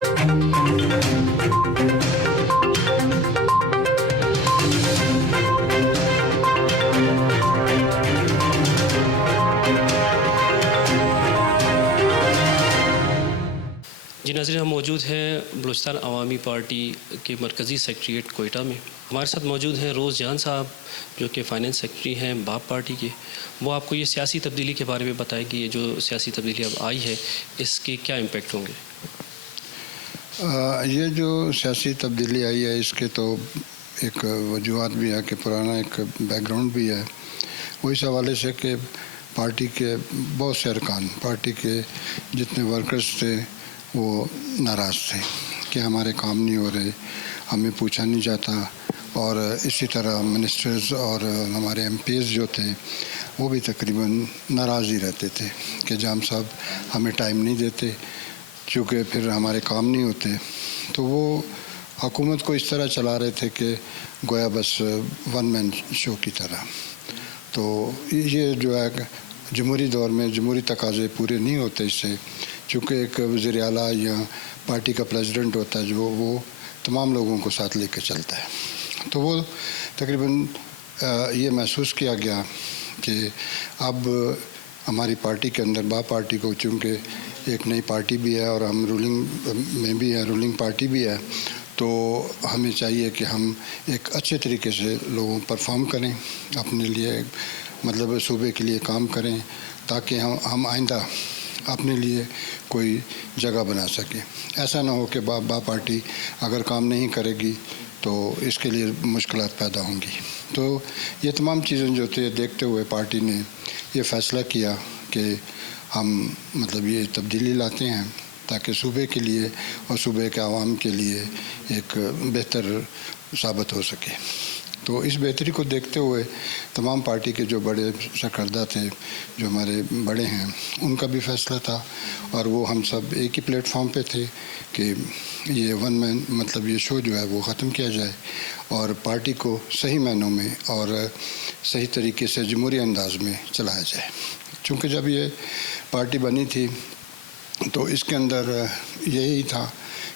جی ناظرین، ہم موجود ہیں بلوچستان عوامی پارٹی کے مرکزی سیکریٹریٹ کوئٹہ میں. ہمارے ساتھ موجود ہیں روز جان صاحب، جو کہ فائننس سیکریٹری ہیں باپ پارٹی کے. وہ آپ کو یہ سیاسی تبدیلی کے بارے میں بتائیں کہ یہ جو سیاسی تبدیلی اب آئی ہے اس کے کیا امپیکٹ ہوں گے. یہ جو سیاسی تبدیلی آئی ہے اس کے تو ایک وجوہات بھی ہے کہ پرانا ایک بیک گراؤنڈ بھی ہے. وہ اس حوالے سے کہ پارٹی کے بہت سے ارکان، پارٹی کے جتنے ورکرز تھے وہ ناراض تھے کہ ہمارے کام نہیں ہو رہے، ہمیں پوچھا نہیں جاتا. اور اسی طرح منسٹرز اور ہمارے ایم پیز جو تھے وہ بھی تقریباً ناراض ہی رہتے تھے کہ جام صاحب ہمیں ٹائم نہیں دیتے، چونکہ پھر ہمارے کام نہیں ہوتے. تو وہ حکومت کو اس طرح چلا رہے تھے کہ گویا بس ون مین شو کی طرح. تو یہ جو ہے جمہوری دور میں جمہوری تقاضے پورے نہیں ہوتے اس سے، چونکہ ایک وزیر اعلیٰ یا پارٹی کا پریزیڈنٹ ہوتا ہے جو وہ تمام لوگوں کو ساتھ لے کے چلتا ہے. تو وہ تقریباً یہ محسوس کیا گیا کہ اب ہماری پارٹی کے اندر با پارٹی کو، چونکہ ایک نئی پارٹی بھی ہے اور ہم رولنگ میں بھی ہے، رولنگ پارٹی بھی ہے، تو ہمیں چاہیے کہ ہم ایک اچھے طریقے سے لوگوں پرفارم کریں، اپنے لیے مطلب صوبے کے لیے کام کریں تاکہ ہم آئندہ اپنے لیے کوئی جگہ بنا سکیں. ایسا نہ ہو کہ با پارٹی اگر کام نہیں کرے گی تو اس کے لیے مشکلات پیدا ہوں گی. تو یہ تمام چیزیں جو تھے دیکھتے ہوئے پارٹی نے یہ فیصلہ کیا کہ ہم مطلب یہ تبدیلی لاتے ہیں تاکہ صوبے کے لیے اور صوبے کے عوام کے لیے ایک بہتر ثابت ہو سکے. تو اس بہتری کو دیکھتے ہوئے تمام پارٹی کے جو بڑے سرکردہ تھے، جو ہمارے بڑے ہیں، ان کا بھی فیصلہ تھا اور وہ ہم سب ایک ہی پلیٹ فارم پہ تھے کہ یہ ون مین مطلب یہ شو جو ہے وہ ختم کیا جائے اور پارٹی کو صحیح معنوں میں اور صحیح طریقے سے جمہوری انداز میں چلایا جائے. چونکہ جب یہ پارٹی بنی تھی تو اس کے اندر یہی تھا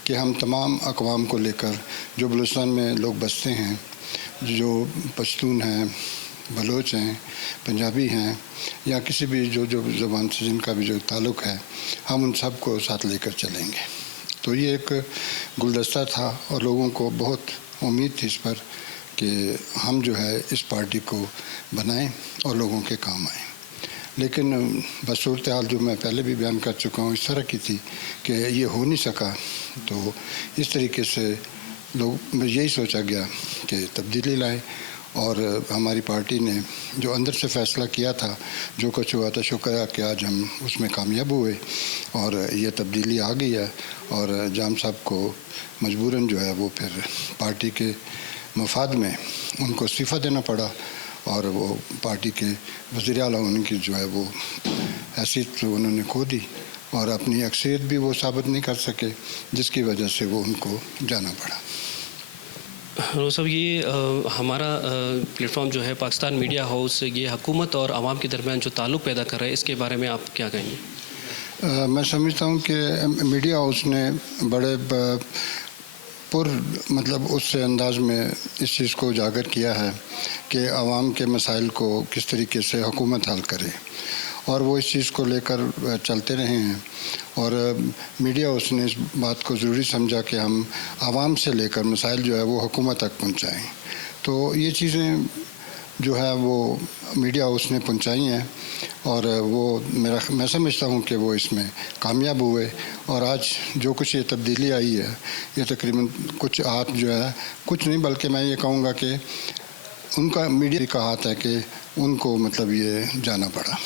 کہ ہم تمام اقوام کو لے کر، جو بلوچستان میں لوگ بستے ہیں، جو پشتون ہیں، بلوچ ہیں، پنجابی ہیں، یا کسی بھی جو زبان سے جن کا بھی جو تعلق ہے، ہم ان سب کو ساتھ لے کر چلیں گے. تو یہ ایک گلدستہ تھا اور لوگوں کو بہت امید تھی اس پر کہ ہم جو ہے اس پارٹی کو بنائیں اور لوگوں کے کام آئیں. لیکن بس صورتحال جو میں پہلے بھی بیان کر چکا ہوں اس طرح کی تھی کہ یہ ہو نہیں سکا. تو اس طریقے سے لوگ یہی سوچا گیا کہ تبدیلی لائیں، اور ہماری پارٹی نے جو اندر سے فیصلہ کیا تھا، جو کچھ ہوا تھا، شکر ہے کہ آج ہم اس میں کامیاب ہوئے اور یہ تبدیلی آ گئی ہے. اور جام صاحب کو مجبوراً جو ہے وہ پھر پارٹی کے مفاد میں ان کو استعفیٰ دینا پڑا اور وہ پارٹی کے وزیر اعلیٰ ہونے کی جو ہے وہ حیثیت انہوں نے کھو دی اور اپنی اکثریت بھی وہ ثابت نہیں کر سکے، جس کی وجہ سے وہ ان کو جانا پڑا. روز صاحب، یہ ہمارا پلیٹ فارم جو ہے پاکستان میڈیا ہاؤس، یہ حکومت اور عوام کے درمیان جو تعلق پیدا کر رہا ہے، اس کے بارے میں آپ کیا کہیں گے؟ میں سمجھتا ہوں کہ میڈیا ہاؤس نے بڑے مطلب اس سے انداز میں اس چیز کو اجاگر کیا ہے کہ عوام کے مسائل کو کس طریقے سے حکومت حل کرے، اور وہ اس چیز کو لے کر چلتے رہے ہیں. اور میڈیا اس نے اس بات کو ضروری سمجھا کہ ہم عوام سے لے کر مسائل جو ہے وہ حکومت تک پہنچائیں. تو یہ چیزیں جو ہے وہ میڈیا ہاؤس نے پہنچائی ہیں اور وہ میں سمجھتا ہوں کہ وہ اس میں کامیاب ہوئے. اور آج جو کچھ یہ تبدیلی آئی ہے، یہ تقریباً کچھ ہاتھ جو ہے، کچھ نہیں بلکہ میں یہ کہوں گا کہ ان کا میڈیا کا ہاتھ ہے کہ ان کو مطلب یہ جانا پڑا.